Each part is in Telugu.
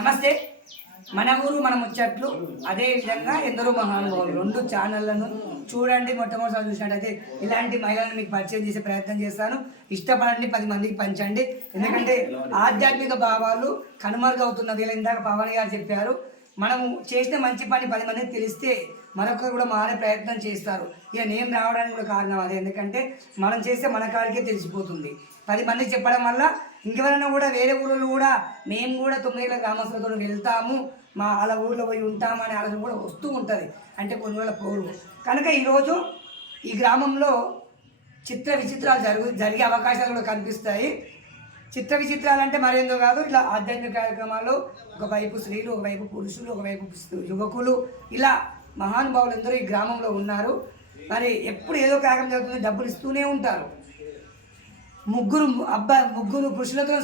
నమస్తే. మన ఊరు మన ముచ్చట్లు, అదేవిధంగా ఎందరో మహానుభావులు రెండు ఛానళ్లను చూడండి. మొట్టమొదటిసారి చూసినట్టయితే ఇలాంటి మహిళలను మీకు పరిచయం చేసే ప్రయత్నం చేస్తాను. ఇష్టపడండి, 10 మందికి పంచండి. ఎందుకంటే ఆధ్యాత్మిక భావాలు కనుమరుగవుతున్న వీళ్ళ ఇందాక పవన్ గారు చెప్పారు, మనము చేసిన మంచి పని 10 మందికి తెలిస్తే మరొకరు కూడా మారే ప్రయత్నం చేస్తారు. ఇక నేను రావడానికి కూడా కారణం అదే. ఎందుకంటే మనం చేస్తే మన కాడికే తెలిసిపోతుంది. 10 మందికి చెప్పడం వల్ల ఇంకెవరైనా కూడా వేరే ఊళ్ళో కూడా మేము కూడా 9 గ్రామస్తులతో వెళ్తాము, మా వాళ్ళ ఊళ్ళో పోయి ఉంటాము అనే ఆలోచన కూడా వస్తూ ఉంటుంది. అంటే కొన్ని వేళ పోరు కనుక ఈరోజు ఈ గ్రామంలో చిత్ర విచిత్రాలు జరిగే అవకాశాలు కూడా కనిపిస్తాయి. చిత్ర విచిత్రాలు అంటే మరేందో కాదు, ఇలా ఆధ్యాత్మిక కార్యక్రమాల్లో ఒకవైపు స్త్రీలు, ఒకవైపు పురుషులు, ఒకవైపు యువకులు, ఇలా మహానుభావులు అందరూ ఈ గ్రామంలో ఉన్నారు. మరి ఎప్పుడు ఏదో కార్యక్రమం జరుగుతుంది, డబ్బులు ఇస్తూనే ఉంటారు. ముగ్గురు పురుషులతో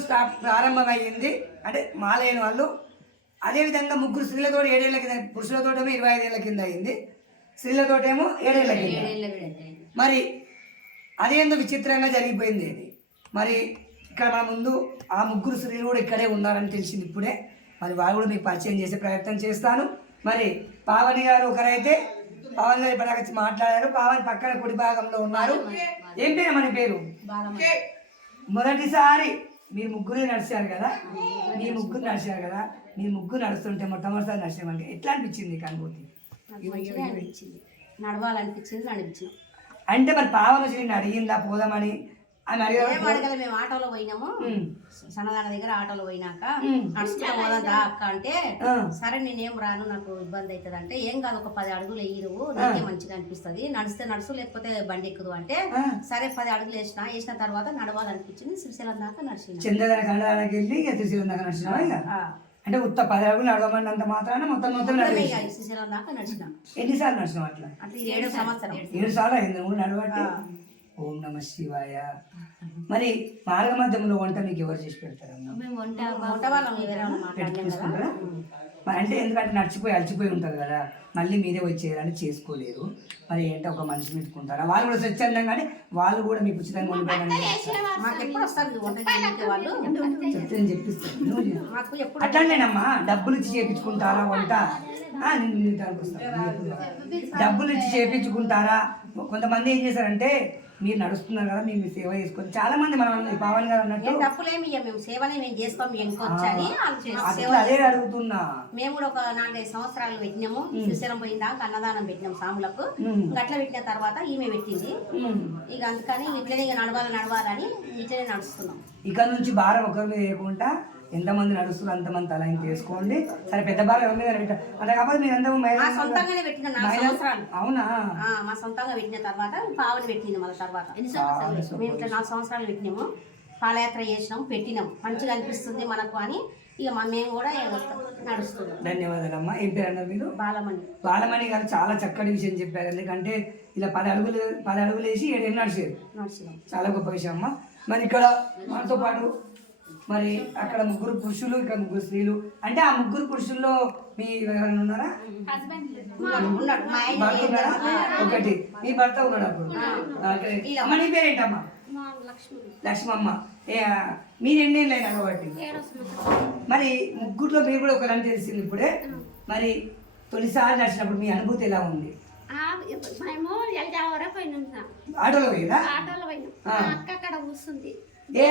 ప్రారంభమయ్యింది, అంటే మాలైన వాళ్ళు. అదేవిధంగా ముగ్గురు స్త్రీలతో 7 ఏళ్ల కింద, పురుషులతోటేమో 25 ఏళ్ల కింద అయింది, స్త్రీలతోటేమో 7 ఏళ్ల కింద. మరి అదేందో విచిత్రంగా జరిగిపోయింది ఇది. మరి ఇక్కడ మన ముందు ఆ ముగ్గురు స్త్రీలు కూడా ఇక్కడే ఉన్నారని తెలిసింది ఇప్పుడే. మరి వాళ్ళు కూడా మీకు పరిచయం చేసే ప్రయత్నం చేస్తాను. మరి పావని గారు ఒకరైతే, పవన్ గారు ఇప్పటికి మాట్లాడారు, పవన్ పక్కన కుడి భాగంలో ఉన్నారు. ఏం పేరు మన పేరు? మొదటిసారి మీరు ముగ్గురు నడిచారు కదా, మీరు ముగ్గురు నడుస్తుంటే మొట్టమొదటిసారి నడిచామంటే ఎట్లా అనిపించింది నీకు అనుభూతి? నడవాలనిపించింది. అంటే మరి పావన వచ్చి అడిగిందా పోదామని? అడగలే. మేము ఆటోలో పోయినాము, సన్నదాన దగ్గర ఆటోలో పోయినాక నడుచుకుంటా పోదా అక్క అంటే, సరే నేనేం రాను, నాకు ఇబ్బంది అవుతుంది అంటే, ఏం కాదు ఒక 10 అడుగులు వేయి, నువ్వు నీకే మంచిగా అనిపిస్తుంది, నడిస్తే నడుసు లేకపోతే బండి ఎక్కుదు అంటే, సరే 10 అడుగులు వేసిన తర్వాత నడవాలనిపించింది. శ్రీశైలం దాకా నడిచిన, చంద్రదానికి వెళ్ళి శ్రీశైలం దాకా నడిచిన. అంటే ఉత్త 10 అడుగులు నడవమన్నంత మాత్రాన మొత్తం శ్రీశైలం దాకా నడిచిన. ఎన్నిసార్లు నడిచినావు అట్లా? 7 సంవత్సరం. 7 సార్లు అయింది నువ్వు నడవండి. ఓం నమ శివాయ. మరి మార్గ మధ్యంలో వంట మీకు ఎవరు చేసి పెడతారమ్మా? పెట్టుకుంటారా? అంటే ఎందుకంటే అలసిపోయి ఉంటారు కదా, మళ్ళీ మీరే వచ్చేయాలని చేసుకోలేరు. మరి ఏంటో ఒక మనిషి పెట్టుకుంటారా? వాళ్ళు కూడా స్వచ్ఛందంగానే వాళ్ళు కూడా మీకు ఉచితంగా చెప్పిస్తాను. అట్లానేనమ్మా, డబ్బులు ఇచ్చి చేయించుకుంటారా వంట? డబ్బులు ఇచ్చి చేయించుకుంటారా? కొంతమంది ఏం చేశారంటే, మీరు నడుస్తున్నారు కదా, మేము సేవ చేసుకోవాలి. చాలా మంది మనం పవన్ గారు అన్నట్టు అదే అడుగుతున్నా. మేము కూడా ఒక 4-5 సంవత్సరాలు పెట్టినాము. శ్రీశైలం పోయిందా అన్నదానం పెట్టినాం సాములకు. అట్లా పెట్టిన తర్వాత ఈమె పెట్టింది. ఇక అందుకని ఇట్లనే నడవాలని ఇట్లనే నడుస్తున్నాం. ఇక నుంచి భారం ఒకరి మీద వేయకుండా ఎంతమంది నడుస్తున్నారు అంతమంది అలా చేసుకోండి. సరే, పెద్ద భారం ఎవరి మీద పెట్టారు అంటే కాకపోతే మీరు ఎంత సొంతంగానే పెట్టిన 4 సంవత్సరాలు. అవునా? మా సొంతంగా పెట్టిన తర్వాత పావని పెట్టింది. మళ్ళీ తర్వాత మేము ఇట్లా 4 సంవత్సరాలు పెట్టినాము. పాదయాత్ర చేసినాం, పెట్టినాం, మంచిగా అనిపిస్తుంది మనకు అని ఇక మేము కూడా నడుస్తున్నాం. ధన్యవాదాలమ్మా. ఏం పేరు అన్నారు మీరు? బాలమణి గారు చాలా చక్కటి విషయం చెప్పారు. ఎందుకంటే ఇలా 10 అడుగులు వేసి 7 ఏళ్ళు నడిచారు. చాలా గొప్ప విషయం అమ్మా. మరి ఇక్కడ మనతో పాటు మరి అక్కడ 3 పురుషులు, ఇక్కడ 3 స్త్రీలు. అంటే ఆ 3 పురుషుల్లో మీ ఎవరైనా ఉన్నారా? ఒకటి మీ భర్త ఉన్నాడు అప్పుడు. అమ్మ నీ పేరేంటమ్మా? లక్ష్మమ్మ. మీరు ఎన్ని ఏళ్ళు అయినా కాబట్టి మరి 3లో మీరు కూడా ఒకరని తెలిసింది ఇప్పుడే. మరి తొలిసారి నడిచినప్పుడు మీ అనుభూతి ఎలా ఉంది? మేము ఆటోలో పోయిందా? అక్క అక్కడ కూర్చుంది, ఏ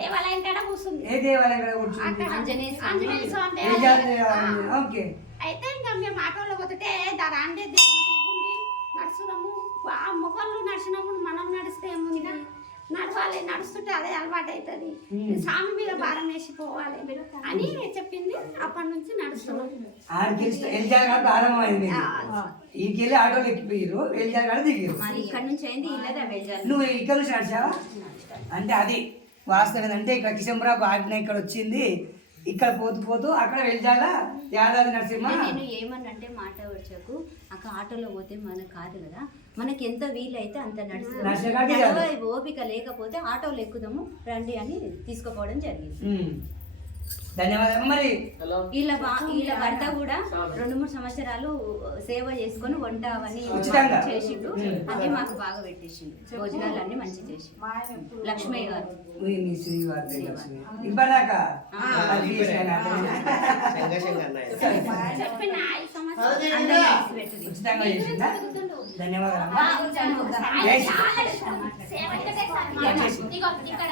దేవాలయం కాడ కూర్చుంది. ఏ దేవాలయం కాడ కూర్చుంది? ఆంజనేయ స్వామి దేవాలయం. ఓకే. అయితే ఇంకా మేము ఆటోలో పోతుంటే దాండే నడుచున్నాము. ఆ మొగళ్ళు నడిచినప్పుడు మనం నడిస్తే ఏముంది, నడవాలి, నడుస్తుంటే అదే అలవాటు అవుతుంది, స్వామి మీద భారం వేసిపోవాలి అని చెప్పింది. అప్పటి నుంచి నడుస్తున్నాం. ప్రారంభమైంది. ఈకెళ్ళి ఆటోలు ఎక్కిపోయారు, వెళ్ళారు దిగారు. నువ్వు ఇక్కడ నుంచి నడిచావా? అంటే అది వాస్తవం ఏంటంటే ఇక్కడ కిషంరావు ఆజ్ఞ ఇక్కడ వచ్చింది. ఇక్కడ పోతూ అక్కడ వెళ్ళాలా యాదాద్రి నరసింహ. నేను ఏమన్నంటే మాట వచ్చాకు అక్కడ ఆటోలో పోతే మన కాదు కదా, మనకి ఎంత వీలైతే అంత నడుస్తుంది. ఓపిక లేకపోతే ఆటోలో ఎక్కుదాము రండి అని తీసుకుపోవడం జరిగింది. ధన్యవాదాలు. మరి వీళ్ళ భర్త కూడా 2-3 సంవత్సరాలు సేవ చేసుకొని వంట అవన్నీ ఉచితంగా చేసిండు. అది మాకు బాగా పెట్టేసిండు. భోజనాలు అన్ని మంచి చేసి లక్ష్మయ్య గారు మీ శ్రీవారి లక్ష్మి ఇవ్వడాక చెప్పిన 5 సంవత్సరాలు ఉచితంగా చేసిందా? ధన్యవాదాలు. చాలా ఇష్టం. సేవ అయితే సార్. ఇగో ఇక్కడ